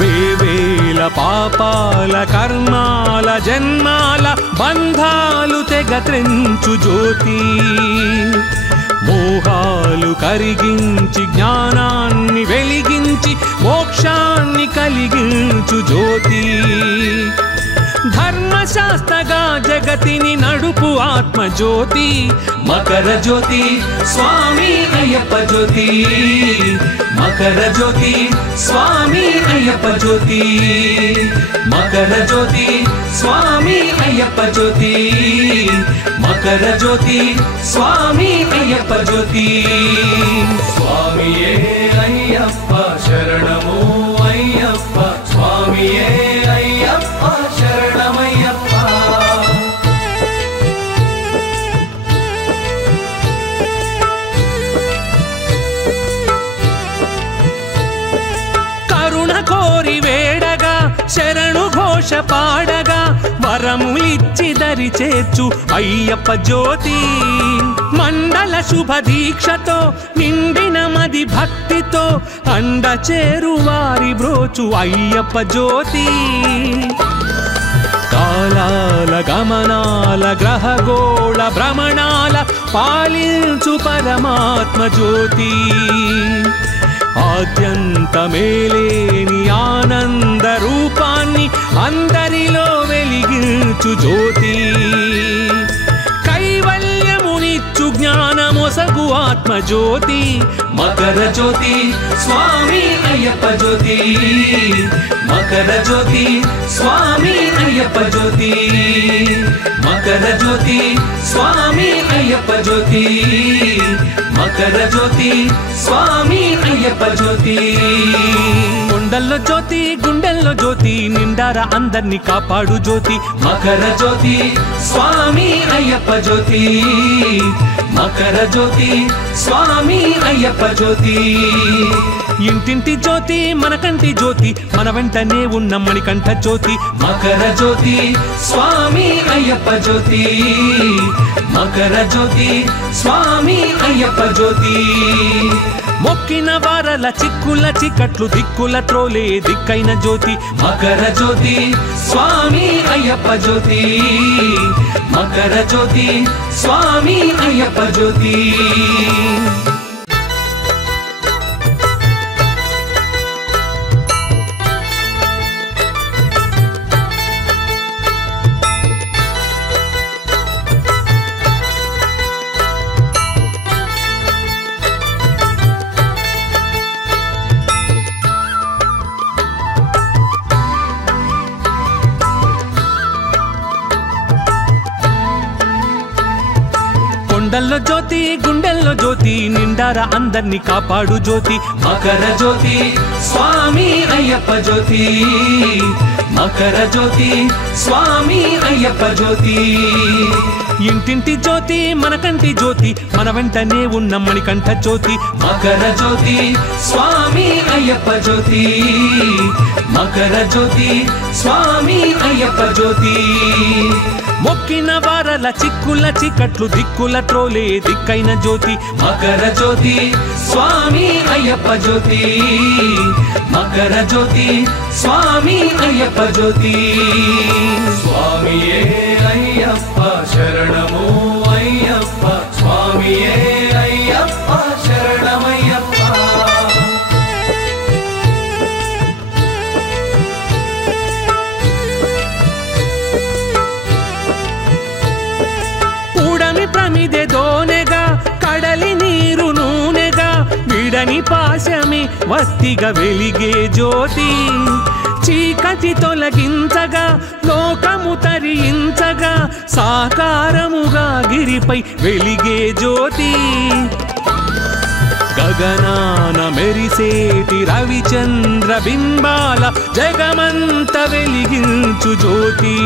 వేవేల పాపాల కర్మాల జన్మాల బంధాలు తెగ త్రెంచు జ్యోతి మోహాలు కరిగించి జ్ఞానాన్ని వెలిగించి మోక్షాన్ని కలిగించు జ్యోతి ధర్మశాస్త్రగా జగతిని నడుపు ఆత్మజ్యోతి మకర జ్యోతి స్వామి అయ్యప్ప జ్యోతి మకర జ్యోతి స్వామి అయ్యప్ప జ్యోతి మకర జ్యోతి స్వామి అయ్యప్ప జ్యోతి మకర జ్యోతి స్వామి అయ్యప్ప జ్యోతి స్వామియే అయ్యప్ప శరణము అయ్యప్ప స్వామియే అయ్యప్ప శరణమయ్యప్ప కరుణ కోరి వేడగా శరణు ఘోష పాడగా వరములిచ్చి దరి చేర్చు అయ్యప్ప జ్యోతి మండల శుభ దీక్షతో నిండిన మది భక్తితో అండ చేరు వారి బ్రోచు అయ్యప్ప జ్యోతి కాలాల గమనాల గ్రహగోళ భ్రమణాల పాలించు పరమాత్మ జ్యోతి ఆద్యంతమేలేని ఆనంద రూపాన్ని అందరిలో వెలిగించు జ్యోతి కైవల్యమునిచ్చు జ్ఞానమొసగు ఆత్మజ్యోతి మకర జ్యోతి స్వామి అయ్యప్ప జ్యోతి మకర జ్యోతి స్వామి అయ్యప్ప జ్యోతి మకర జ్యోతి స్వామి అయ్యప్ప జ్యోతి మకర జ్యోతి స్వామి అయ్యప్ప జ్యోతి కొండల్లో జ్యోతి గుండెల్లో జ్యోతి నిండారా అందర్నీ కాపాడు జ్యోతి మకర జ్యోతి స్వామి అయ్యప్ప జ్యోతి మకర జ్యోతి స్వామి అయ్యప్ప జ్యోతి ఇంటింటి జ్యోతి మనకంటి జ్యోతి మన వెంటనే ఉన్న మణికంఠ జ్యోతి మకర జ్యోతి స్వామి అయ్యప్ప జ్యోతి మకర జ్యోతి స్వామి అయ్యప్ప జ్యోతి మొక్కిన వారల చిక్కుల చికట్లు దిక్కుల త్రోలే దిక్కైన జ్యోతి మకర జ్యోతి స్వామి అయ్యప్ప జ్యోతి మకర జ్యోతి స్వామి అయ్యప్ప జ్యోతి కొండల్లో జ్యోతి గుండెల్లో జ్యోతి నిండారా అందర్నీ కాపాడు జ్యోతి మకర జ్యోతి స్వామి అయ్యప్ప జ్యోతి మకర జ్యోతి స్వామి అయ్యప్ప జ్యోతి ఇంటింటి జ్యోతి మనకంటి జ్యోతి మన వెంటనే ఉన్న మణికంఠ జ్యోతి మకర జ్యోతి స్వామి అయ్యప్ప జ్యోతి మకర జ్యోతి స్వామి అయ్యప్ప జ్యోతి మొక్కిన వారల చిక్కుల చికట్లు దిక్కుల త్రోలే దిక్కైన జ్యోతి మకర జ్యోతి స్వామి అయ్యప్ప జ్యోతి మకర జ్యోతి స్వామి అయ్యప్ప జ్యోతి స్వామియే అయ్యప్ప శరణము అయ్యప్ప స్వామియే అయ్యప్ప శరణమయ్యప్ప ప్రమిదే దోనెగా కడలి నీరు నూనెగా విడని పాశమి వత్తిగా వెలిగే జ్యోతి చీకటి తొలగించగా లోకము తరించగా సాకారముగా గిరిపై వెలిగే జ్యోతి గగనాన మెరిసేటి రవిచంద్ర బింబాల జగమంత వెలిగించు జ్యోతి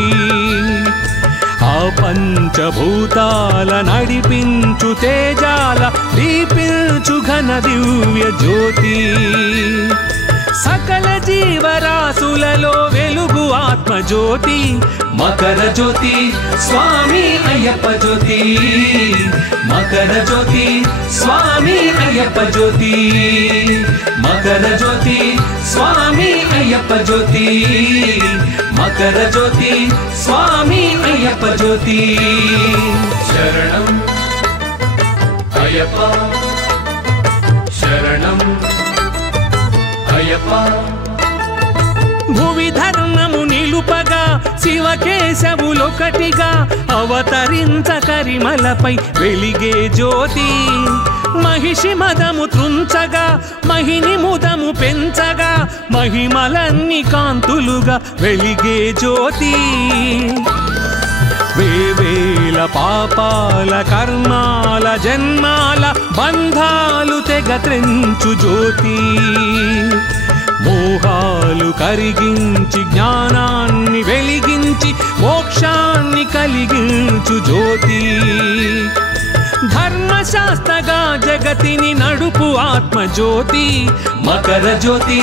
ఆ పంచభూతాల నడిపించు తేజాల దీపించు ఘన దివ్య జ్యోతి సకల జీవరాశులలో వెలుగు ఆత్మజ్యోతి మకర జ్యోతి స్వామి అయ్యప్ప జ్యోతి మకర జ్యోతి స్వామి అయ్యప్ప జ్యోతి మకర జ్యోతి స్వామి అయ్యప్ప జ్యోతి మకర జ్యోతి స్వామి అయ్యప్ప జ్యోతి శరణం అయ్యప్ప శరణం అయ్యప్ప భువి ధర్మము నిలుపగా శివకేశవులొకటిగా అవతరించ కరిమలపై వెలిగే జ్యోతి మహిషి మదము త్రుంచగా మహిని ముదము పెంచగా మహిమలన్నీ కాంతులుగా వెలిగే జ్యోతి వేవేల పాపాల కర్మాల జన్మాల బంధాలు తెగ త్రెంచు జ్యోతి మోహాలు కరిగించి జ్ఞానాన్ని వెలిగించి మోక్షాన్ని కలిగించు జ్యోతి ధర్మశాస్త్రగా జగతిని నడుపు ఆత్మజ్యోతి మకర జ్యోతి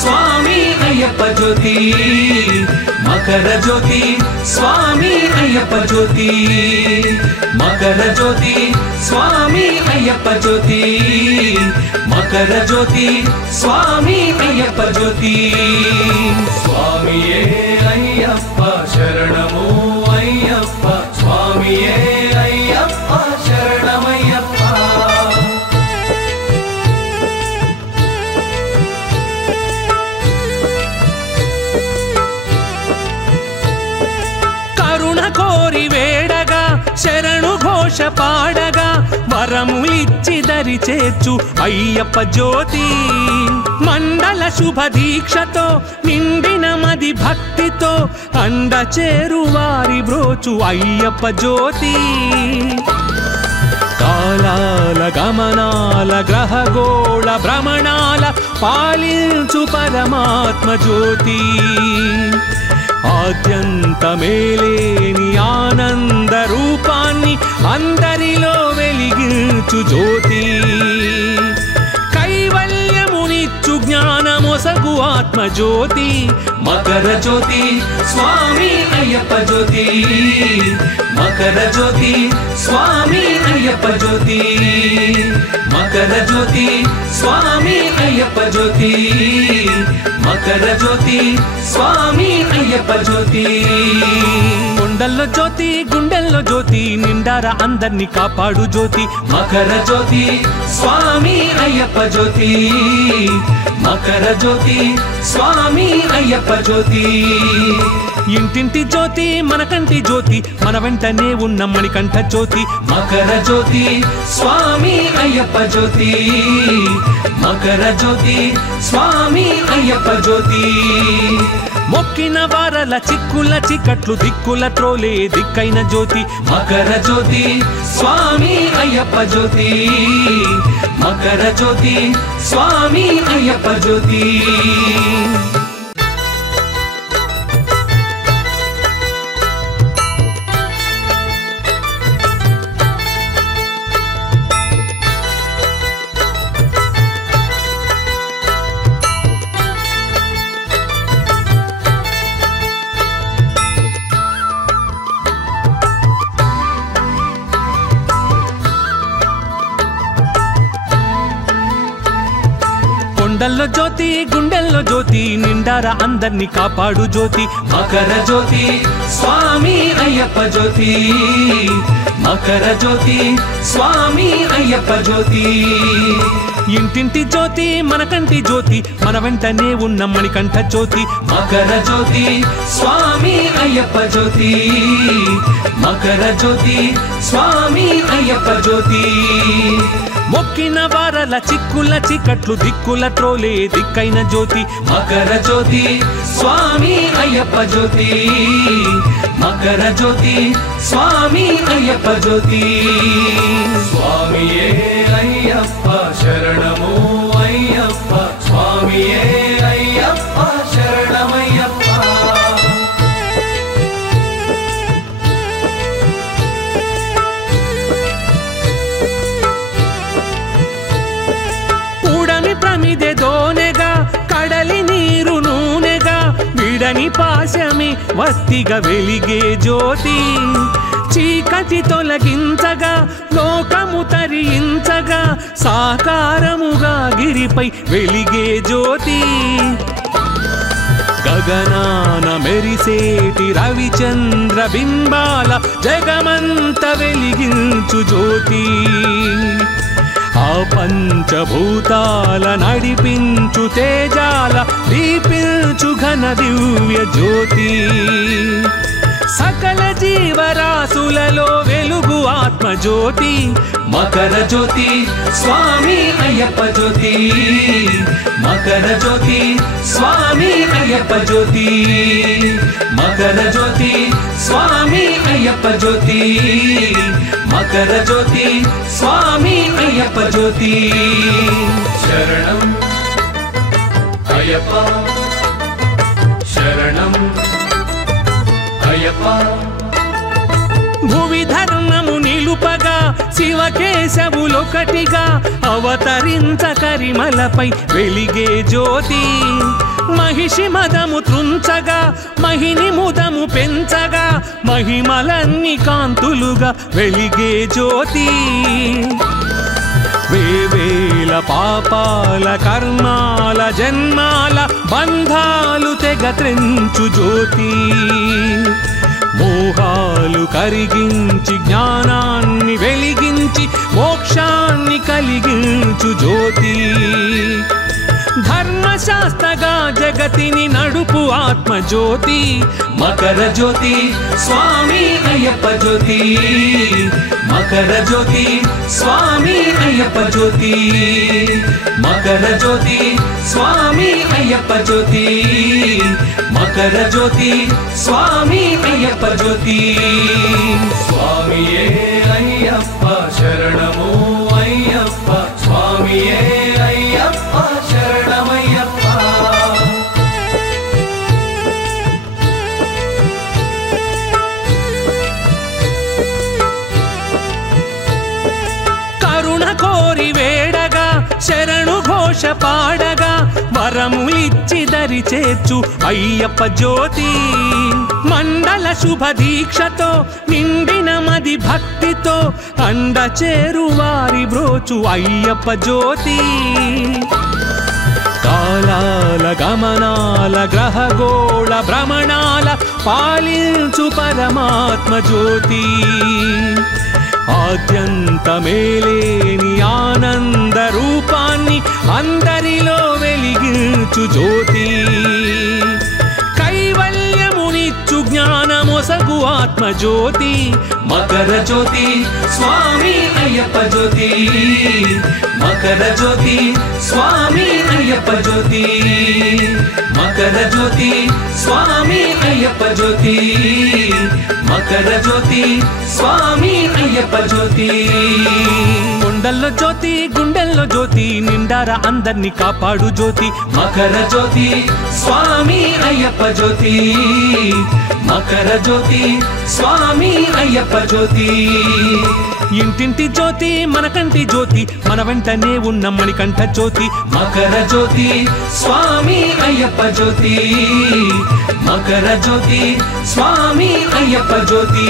స్వామి అయ్యప్ప జ్యోతి మకర జ్యోతి స్వామి అయ్యప్ప జ్యోతి మకర జ్యోతి స్వామి అయ్యప్ప జ్యోతి మకర జ్యోతి స్వామి అయ్యప్ప జ్యోతి స్వామియే అయ్యప్ప శరణము అయ్యప్ప స్వామియే అయ్యప్ప శరణమయ్యప్ప కోరి వేడగా శరణు ఘోష పాడగా వరములిచ్చి దరి చేర్చు అయ్యప్ప జ్యోతి మండల శుభ దీక్షతో నిండిన మది భక్తితో అండ చేరు వారి బ్రోచు అయ్యప్ప జ్యోతి కాలాల గమనాల గ్రహగోళ భ్రమణాల పాలించు పరమాత్మ జ్యోతి ఆద్యంత మేలేని ఆనంద రూపాన్ని అందరిలో వెలిగించు జ్యోతి కైవల్యమునిచ్చు జ్ఞానమొసగు ఆత్మజ్యోతి మకర జ్యోతి స్వామి అయ్యప్ప జ్యోతి మకర జ్యోతి స్వామి అయ్యప్ప జ్యోతి మకర జ్యోతి స్వామి అయ్యప్ప జ్యోతి మకర జ్యోతి స్వామి అయ్యప్ప జ్యోతి కొండల్లో జ్యోతి గుండెల్లో జ్యోతి నిండారా అందర్నీ కాపాడు జ్యోతి మకర జ్యోతి స్వామి అయ్యప్ప జ్యోతి జ్యోతి, ఇంటింటి జ్యోతి మనకంటి జ్యోతి మన వెంటనే ఉన్న మణికంఠ జ్యోతి మకర జ్యోతి స్వామి అయ్యప్ప జ్యోతి మకర జ్యోతి స్వామి అయ్యప్ప జ్యోతి మొక్కిన వారల చిక్కుల చికట్లు దిక్కుల త్రోలే దిక్కైన జ్యోతి మకర జ్యోతి స్వామి అయ్యప్ప జ్యోతి మకర జ్యోతి స్వామి అయ్యప్ప జ్యోతి కొండల్లో జ్యోతి గుండెల్లో జ్యోతి నిండార అందర్నీ కాపాడు జ్యోతి మకర జ్యోతి స్వామి అయ్యప్ప జ్యోతి మకర జ్యోతి స్వామి అయ్యప్ప జ్యోతి ఇంటింటి జ్యోతి మనకంటి జ్యోతి మన వెంటనే ఉన్న మణికంఠ జ్యోతి మకర జ్యోతి స్వామి అయ్యప్ప జ్యోతి మకర జ్యోతి స్వామి అయ్యప్ప జ్యోతి మొక్కిన వారల చిక్కుల చికట్లు దిక్కుల త్రోలే దిక్కైన జ్యోతి మకర జ్యోతి స్వామి అయ్యప్ప జ్యోతి మకర జ్యోతి స్వామి అయ్యప్ప జ్యోతి స్వామియే అయ్యప్ప శరణము అయ్యప్ప స్వామియే అయ్యప్ప శరణమయ్యప్ప ప్రమిదె దోనెగా కడలి నీరు నూనెగా విడని పాశమి వత్తిగా వెలిగే జ్యోతి చీకటి తొలగించగా లోకము తరించగా సాకారముగా గిరిపై వెలిగే జ్యోతి గగనాన మెరిసేటి రవిచంద్ర బింబాల జగమంత వెలిగించు జ్యోతి ఆ పంచభూతాల నడిపించు తేజాల దీపించు ఘన దివ్య జ్యోతి సకల జీవరాశులలో వెలుగు ఆత్మజ్యోతి మకర జ్యోతి స్వామి అయ్యప్ప జ్యోతి మకర జ్యోతి స్వామి అయ్యప్ప జ్యోతి మకర జ్యోతి స్వామి అయ్యప్ప జ్యోతి మకర జ్యోతి స్వామి అయ్యప్ప జ్యోతి శరణం అయ్యప్ప శరణం అయ్యప్ప భువి ధర్మము నిలుపగా శివకేశవులొకటిగా అవతరించ కరిమలపై వెలిగే జ్యోతి మహిషి మదము త్రుంచగా మహిని ముదము పెంచగా మహిమలన్నీ కాంతులుగా వెలిగే జ్యోతి వేవేల పాపాల కర్మాల జన్మాల బంధాలు తెగ త్రెంచు జ్యోతి మోహాలు కరిగించి జ్ఞానాన్ని వెలిగించి మోక్షాన్ని కలిగించు జ్యోతి ధర్మశాస్త్రగా జగతిని నడుపు ఆత్మజ్యోతి మకర జ్యోతి స్వామి అయ్యప్ప జ్యోతి మకర జ్యోతి స్వామి అయ్యప్ప జ్యోతి మకర జ్యోతి స్వామి అయ్యప్ప జ్యోతి మకర జ్యోతి స్వామి అయ్యప్ప జ్యోతి స్వామియే అయ్యప్ప శరణము అయ్యప్ప స్వామియే అయ్యప్ప శరణమయ్యప్ప కరుణ కోరి వేడగా శరణు ఘోష పాడగా వరములిచ్చి దరి చేర్చు అయ్యప్ప జ్యోతి మండల శుభ దీక్షతో నిండిన మది భక్తితో అండ చేరు వారి బ్రోచు అయ్యప్ప జ్యోతి కాలాల గమనాల గ్రహగోళ భ్రమణాల పాలించు పరమాత్మ జ్యోతి ఆద్యంత మేలేని ఆనంద రూపాన్ని అందరిలో వెలిగించు జ్యోతి కైవల్యమునిచ్చు జ్ఞాన జ్ఞానమొసగు ఆత్మజ్యోతి మకర జ్యోతి స్వామి అయ్యప్ప జ్యోతి మకర జ్యోతి స్వామి అయ్యప్ప జ్యోతి మకర జ్యోతి స్వామి అయ్యప్ప జ్యోతి మకర జ్యోతి స్వామి అయ్యప్ప జ్యోతి కొండల్లో జ్యోతి గుండెల్లో జ్యోతి నిండారా అందర్నీ కాపాడు జ్యోతి మకర జ్యోతి స్వామి అయ్యప్ప జ్యోతి మకర జ్యోతి స్వామి అయ్యప్ప జ్యోతి ఇంటింటి జ్యోతి మన కంటి జ్యోతి మన వెంటనే ఉన్న మణికంఠ జ్యోతి మకర జ్యోతి స్వామి అయ్యప్ప జ్యోతి మకర జ్యోతి స్వామి అయ్యప్ప జ్యోతి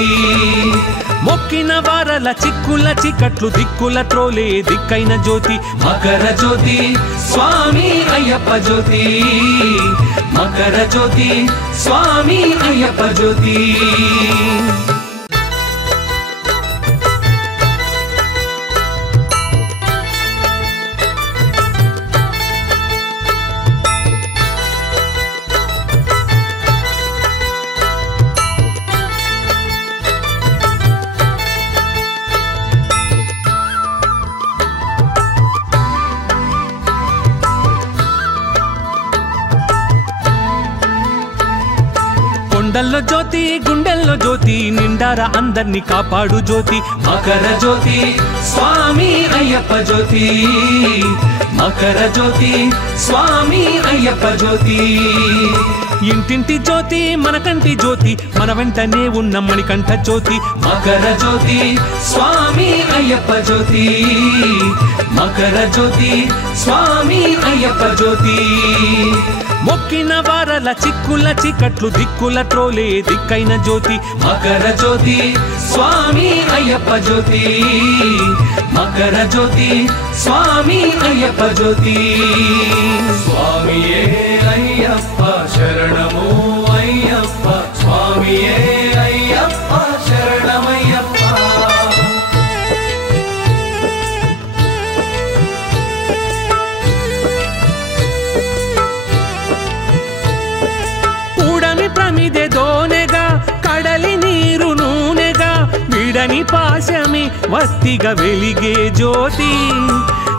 మొక్కిన వారల చిక్కుల చికట్లు దిక్కుల త్రోలే దిక్కైన జ్యోతి మకర జ్యోతి స్వామి అయ్యప్ప జ్యోతి మకర జ్యోతి స్వామి అయ్యప్ప జ్యోతి కొండల్లో జ్యోతి గుండెల్లో జ్యోతి నిండారా అందర్నీ కాపాడు జ్యోతి మకర జ్యోతి స్వామి అయ్యప్ప జ్యోతి మకర జ్యోతి స్వామి అయ్యప్ప జ్యోతి ఇంటింటి జ్యోతి మన కంటి జ్యోతి మన వెంటనే ఉన్న మణికంఠ జ్యోతి మకర జ్యోతి స్వామి అయ్యప్ప జ్యోతి మకర జ్యోతి స్వామి అయ్యప్ప జ్యోతి మొక్కిన వారల చిక్కుల చికట్లు దిక్కుల త్రోలే దిక్కైన జ్యోతి మకర జ్యోతి స్వామి అయ్యప్ప జ్యోతి మకర జ్యోతి స్వామి అయ్యప్ప జ్యోతి స్వామియే అయ్యప్ప శరణము అయ్యప్ప స్వామియే అయ్యప్ప శరణమయ్యప్ప ప్రమిదె దోనెగా కడలి నీరు నూనెగా విడని పాశమి వత్తిగా వెలిగే జ్యోతి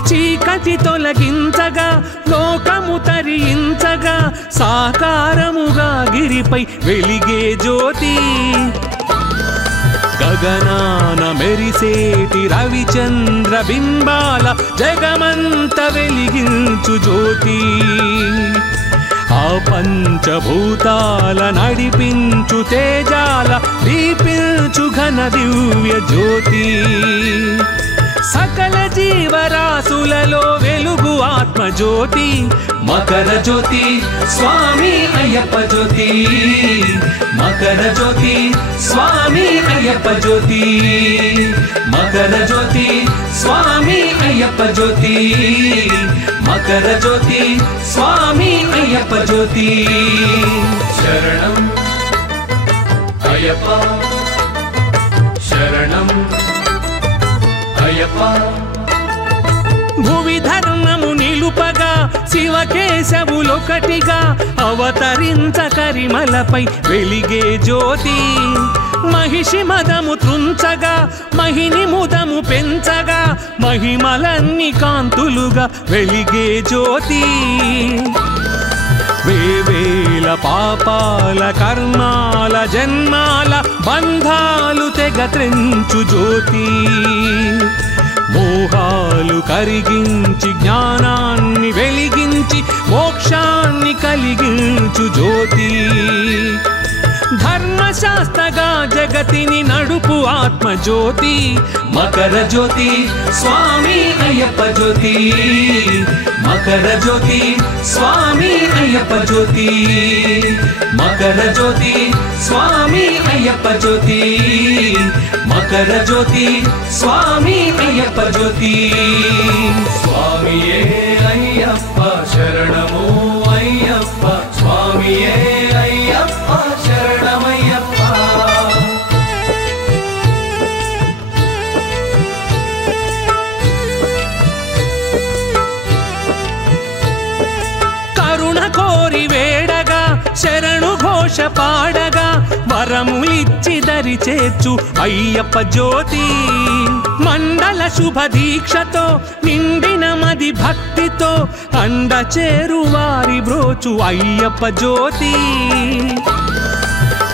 చీకటి తొలగించగా లోకము తరించగా సాకారముగా గిరిపై వెలిగే జ్యోతి గగనాన మెరిసేటి రవిచంద్ర బింబాల జగమంత వెలిగించు జ్యోతి ఆ పంచభూతాల నడిపించు తేజాల దీపించు ఘన దివ్య జ్యోతి సకల జీవరాశులలో వెలుగు ఆత్మజ్యోతి మకర జ్యోతి స్వామి అయ్యప్ప జ్యోతి మకర జ్యోతి స్వామి అయ్యప్ప జ్యోతి మకర జ్యోతి స్వామి అయ్యప్ప జ్యోతి మకర జ్యోతి స్వామి అయ్యప్ప జ్యోతి శరణం అయ్యప్ప శరణం అయ్యప్ప భువి ధర్మము నిలుపగా శివకేశవులొకటిగా అవతరించ కరిమలపై వెలిగే జ్యోతి మహిషి మదము త్రుంచగా మహిని ముదము పెంచగా మహిమలన్నీ కాంతులుగా వెలిగే జ్యోతి వేవేల పాపాల కర్మాల జన్మాల బంధాలు తెగ త్రెంచు జ్యోతి మోహాలు కరిగించి జ్ఞానాన్ని వెలిగించి మోక్షాన్ని కలిగించు జ్యోతి ధర్మశాస్త్రగా జగతిని నడుపు ఆత్మజ్యోతి మకర జ్యోతి స్వామి అయ్యప్ప జ్యోతి మకర జ్యోతి స్వామి అయ్యప్ప జ్యోతి మకర జ్యోతి స్వామి అయ్యప్ప జ్యోతి మకర జ్యోతి స్వామి అయ్యప్ప జ్యోతి స్వామియే అయ్యప్ప శరణము అయ్యప్ప స్వామియే అయ్యప్ప శరణమయ్యప్ప కరుణ కోరి వేడగా శరణు ఘోష పాడగా వరములిచ్చి దరి చేర్చు అయ్యప్ప జ్యోతి మండల శుభ దీక్షతో నిండిన మది భక్తితో అండ చేరు వారి బ్రోచు అయ్యప్ప జ్యోతి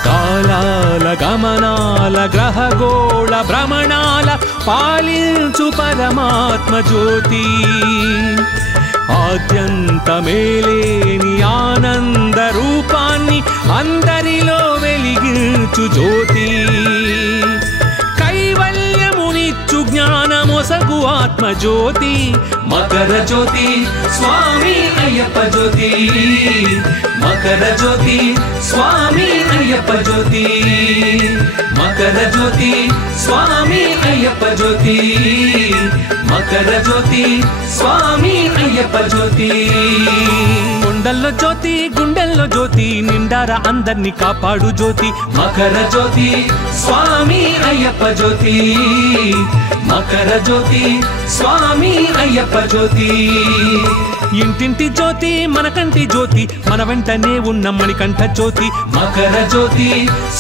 కాలాల గమనాల గ్రహగోళ భ్రమణాల పాలించు పరమాత్మ జ్యోతి ఆద్యంతమేలేని ఆనంద రూపాన్ని అందరిలో వెలిగించు జ్యోతి కైవల్యమునిచ్చు జ్ఞానమొసగు ఆత్మజ్యోతి మకర జ్యోతి స్వామి అయ్యప్ప జ్యోతి మకర జ్యోతి స్వామి అయ్యప్ప జ్యోతి మకర జ్యోతి స్వామి అయ్యప్ప జ్యోతి మకర జ్యోతి స్వామి అయ్యప్ప జ్యోతి కొండల్లో జ్యోతి గుండెల్లో జ్యోతి నిండారా అందర్నీ కాపాడు జ్యోతి మకర జ్యోతి స్వామి అయ్యప్ప జ్యోతి మకర జ్యోతి స్వామి అయ్యప్ప జ్యోతి ఇంటింటి జ్యోతి మనకంటి జ్యోతి మన వెంటనే ఉన్న మణికంఠ జ్యోతి మకర జ్యోతి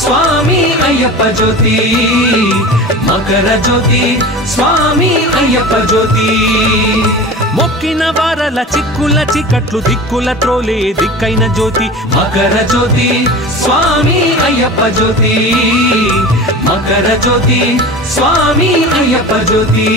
స్వామి అయ్యప్ప జ్యోతి మకర జ్యోతి స్వామి అయ్యప్ప జ్యోతి మొక్కిన వారల చిక్కుల చికట్లు దిక్కుల త్రోలే దిక్కైన జ్యోతి మకర జ్యోతి స్వామి అయ్యప్ప జ్యోతి మకర జ్యోతి స్వామి అయ్యప్ప జ్యోతి